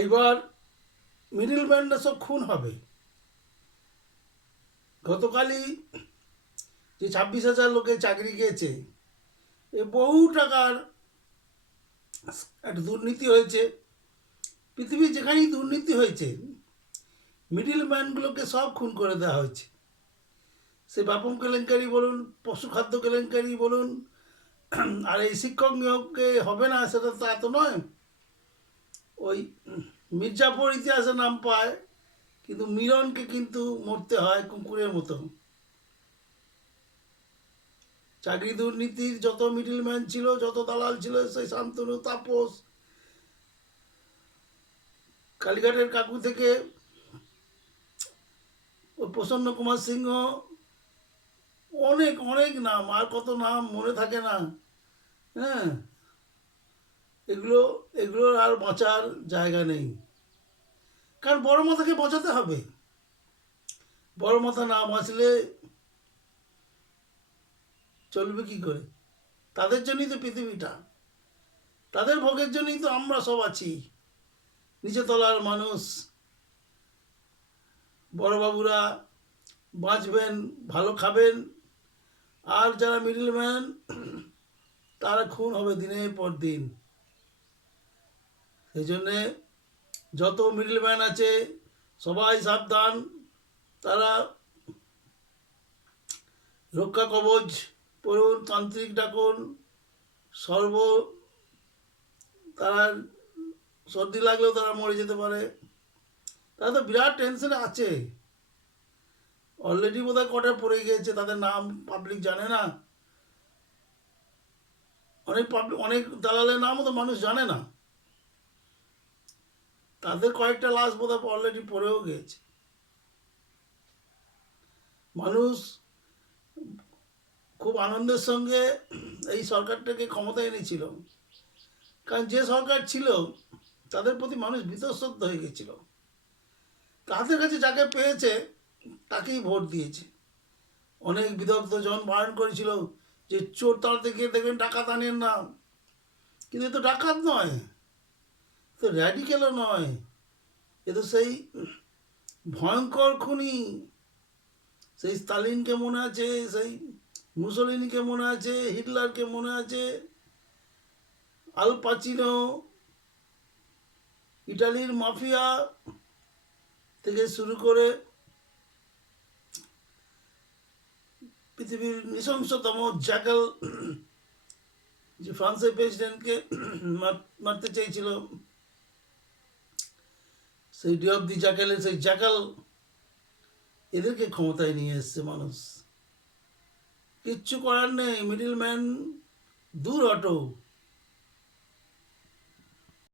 এইবার মিডিল ম্যানরা সব খুন হবে। গতকালই যে ছাব্বিশ হাজার লোকের চাকরি গিয়েছে, এ বহু টাকার একটা দুর্নীতি হয়েছে। পৃথিবীর যেখানেই দুর্নীতি হয়েছে মিডিল ম্যানগুলোকে সব খুন করে দেওয়া হয়েছে। সে বাপম কেলেঙ্কারি বলুন, পশু খাদ্য কেলেঙ্কারি বলুন, আর এই শিক্ষক নিয়োগকে হবে না, সেটা তো এত নয়। ওই মির্জাপুর ইতিহাসে নাম পায়, কিন্তু মিলনকে কিন্তু মরতে হয় কুকুরের মতো। চাকরি দুর্নীতির যত মিডিলম্যান ছিল, যত দালাল ছিল, সেই শান্তনু, তাপস, কালীঘাটের কাকু থেকে ওই প্রসন্ন কুমার সিংহ, অনেক অনেক নাম, আর কত নাম মনে থাকে না হ্যাঁ? এগুলো এগুলোর আর বাঁচার জায়গা নেই। কারণ বড় মাথাকে বাঁচাতে হবে। বড় মাথা না বাঁচলে চলবে কি করে? তাদের জন্যই তো পৃথিবীটা। তাদের ভোগের জন্যই তো আমরা সব আছি। নিচে তলার মানুষ বড়বাবুরা বাঁচবেন, ভালো খাবেন, আর যারা মিডল ম্যান তারা খুন হবে দিনের পর দিন। সেই জন্যে যত মিডল ম্যান আছে, সবাই সাবধান। তারা রক্ষা কবচ পড়ুন, তান্ত্রিক ডাকুন, সর্ব তারা সর্দি লাগলেও তারা মরে যেতে পারে। তারা তো বিরাট টেনশনে আছে। অলরেডি বোধহয় কটা পড়ে গিয়েছে, তাদের নাম পাবলিক জানে না। অনেক পাবলিক অনেক দালালের নামও তো মানুষ জানে না। তাদের কয়েকটা লাশ বোধহয় অলরেডি পড়েও গিয়েছে মানুষ খুব আনন্দের সঙ্গে এই সরকারটাকে ক্ষমতায় এনেছিল। কারণ যে সরকার ছিল, তাদের প্রতি মানুষ বিতস্তব্ধ হয়ে গেছিল। তাদের কাছে যাকে পেয়েছে, তাকেই ভোট দিয়েছে। অনেক বিদগ্ধ জন বারণ করেছিল যে চোর তাড়াতে গিয়ে দেখবেন ডাকাত আনেন না। কিন্তু তো ডাকাত নয়। তো র্যাডিক্যালও নয়। এ তো সেই ভয়ঙ্কর খুনি। সেই স্টালিনকে মনে আছে? সেই মুসলিনকে মনে আছে? হিটলারকে মনে আছে? আল পাচিনো, ইটালির মাফিয়া থেকে শুরু করে পৃথিবীর নৃশংসতম জ্যাকাল, যে ফ্রান্সের প্রেসিডেন্টকে মারতে চেয়েছিল। সেই ডে অফ দি জ্যাকালের সেই জ্যাকাল এদেরকে ক্ষমতায় নিয়ে এসছে মানুষ। কিচ্ছু করার নেই মিডিল ম্যান দূর হটো